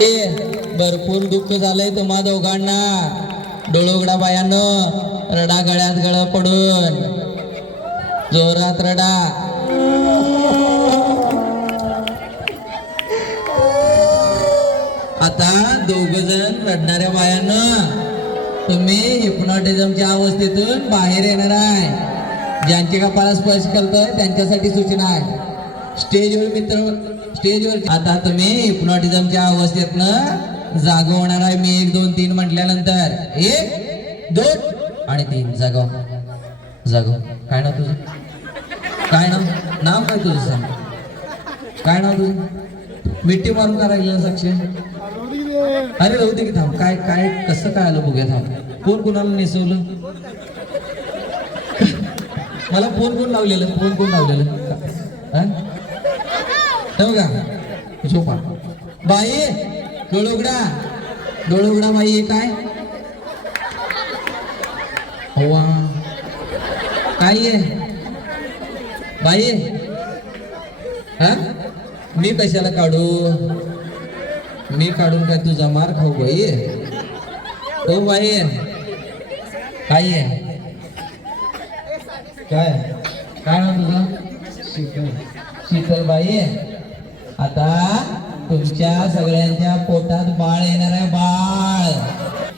ए, भरपूर दुःख झालंय तुम्हा दोघांना. डोळोगडा बायानं रडा गळ्यात गळ पडून. जोरात रडा. आता दोघ जण रडणाऱ्या बायानं तुम्ही हिप्नॉटिझमच्या अवस्थेतून बाहेर येणार आहे. ज्यांची कपाला स्पर्श करतोय त्यांच्यासाठी सूचना आहे. स्टेजवर मित्र स्टेजवर. आता तुम्ही हिप्नॉटिझमच्या अवस्थेतनं जागो होणार आहे. मी एक दोन तीन म्हटल्यानंतर एक दोन आणि तीन. जागव जागो. काय नाव तुझं? काय नाव? नाव काय तुझं सांग? काय नाव तुझं? मिट्टी मारून करायला साक्षी? अरे राहू दे की थांब. काय काय कसं काय आलं बघूया थांब. कोण कोणाला नेसवलं? मला फोन कोण लावलेलं? फोन कोण लावलेलं? ठेवू का? झोपा. बाई डोळुगडा डोळुगडा बाई हे काय? वा काय आहे? बाई हा? मी कशाला काढू? मी काढून काय तुझा मार खाऊ बाई? हो बाई. काय आहे? काय? काय नाव तुझं? शीतल शीतल बाई. आता तुमच्या सगळ्यांच्या पोटात